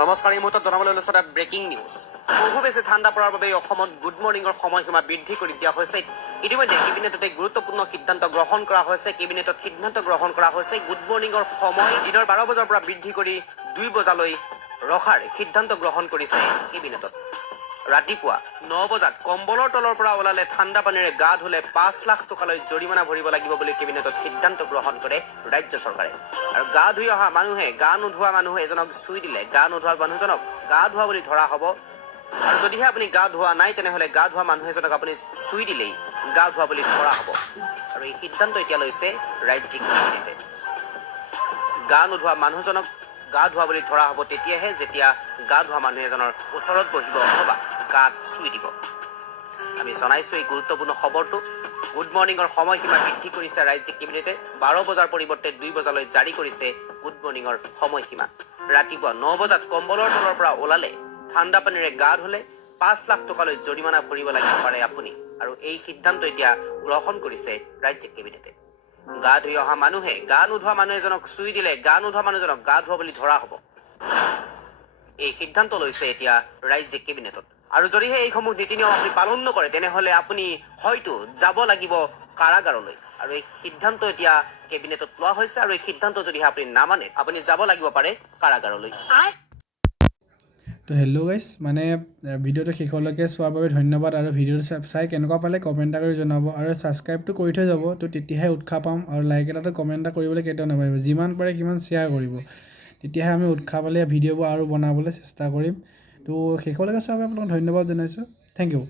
নমস্কাৰ, এই মুহূৰ্তত জনাবলৈ লৈছোঁ এটা ব্ৰেকিং নিউজ। বহু বেছি ঠাণ্ডা পৰাৰ বাবে অসমত গুড মৰ্ণিঙৰ সময়সীমা বৃদ্ধি কৰি দিয়া হৈছে। ইতিমধ্যে কেবিনেটতে গুৰুত্বপূৰ্ণ সিদ্ধান্ত গ্ৰহণ কৰা হৈছে। কেবিনেটত সিদ্ধান্ত গ্ৰহণ কৰা হৈছে গুড মৰ্ণিঙৰ সময় দিনৰ 12 বজাৰ পৰা বৃদ্ধি কৰি 2 বজালৈ ৰখাৰ সিদ্ধান্ত গ্ৰহণ কৰিছে কেবিনেটত। ৰাতিপুৱা 9 বজাত কম্বলৰ তলৰ পৰা ওলালে ঠাণ্ডা পানীৰে গা ধুলে 5 লাখ টকালৈ জৰিমনা ভৰিব লাগিব বুলি কেবিনেটত সিদ্ধান্ত গ্ৰহণ কৰে ৰাজ্য চৰকাৰে। আৰু গা ধুই অহা মানুহে, গা নোধোৱা মানুহ এজনক চুই দিলে গা নোধোৱা মানুহজনক গা ধোৱা বুলি ধৰা হ'ব। আৰু যদিহে আপুনি গা ধোৱা নাই তেনেহ'লে গা ধোৱা মানুহ এজনক আপুনি চুই দিলেই গা ধোৱা বুলি ধৰা হ'ব। আৰু এই সিদ্ধান্ত এতিয়া লৈছে ৰাজ্যিক কেবিনেটে। গা নোধোৱা মানুহজনক গা ধোৱা বুলি ধৰা হ'ব তেতিয়াহে যেতিয়া গা ধোৱা মানুহ এজনৰ ওচৰত বহিব অথবা গাত চুই দিব। আমি জনাইছোঁ এই গুৰুত্বপূৰ্ণ খবৰটো। গুড মৰ্ণিঙৰ সময়সীমা বৃদ্ধি কৰিছে ৰাজ্যিক কেবিনেটে। 12 বজাৰ পৰিৱৰ্তে 2 বজালৈ জাৰি কৰিছে গুড মৰ্ণিঙৰ সময়সীমা। ৰাতিপুৱা 9 বজাত কম্বলৰ তলৰ পৰা ওলালে ঠাণ্ডা পানীৰে গা ধুলে 5 লাখ টকালৈ জৰিমনা ভৰিব লাগিব পাৰে আপুনি। আৰু এই সিদ্ধান্ত এতিয়া গ্ৰহণ কৰিছে ৰাজ্যিক কেবিনেটে। গা ধুই অহা মানুহে গা নোধোৱা মানুহ এজনক চুই দিলে গা নোধোৱা মানুহজনক গা ধোৱা বুলি ধৰা হ'ব। এই সিদ্ধান্ত লৈছে এতিয়া ৰাজ্যিক কেবিনেটত। আৰু যদিহে এইসমূহ নীতি নিয়ম আপুনি পালন নকৰে তেনেহ'লে আপুনি হয়তো যাব লাগিব কাৰাগাৰলৈ। আৰু এই সিদ্ধান্ত এতিয়া কেবিনেটত লোৱা হৈছে। আৰু এই সিদ্ধান্ত যদিহে আপুনি নামানে আপুনি যাব লাগিব পাৰে কাৰাগাৰলৈ। তো হেল্ল' গাইছ, মানে ভিডিঅ'টো শেষলৈকে চোৱাৰ বাবে ধন্যবাদ। আৰু ভিডিঅ'টো চাই কেনেকুৱা পালে কমেণ্ট এটা কৰি জনাব। আৰু ছাবস্ক্ৰাইবটো কৰি থৈ যাব, তো তেতিয়াহে উৎসাহ পাম। আৰু লাইক এটাটো কমেণ্ট এটা কৰিবলৈ কেতিয়াও নাপাহৰিব। যিমান পাৰে সিমান শ্বেয়াৰ কৰিব, তেতিয়াহে আমি উৎসাহ পালে ভিডিঅ'বোৰ আৰু বনাবলৈ চেষ্টা কৰিম। তো শেষলৈকে চোৱাৰ বাবে আপোনাক ধন্যবাদ জনাইছোঁ। Thank U.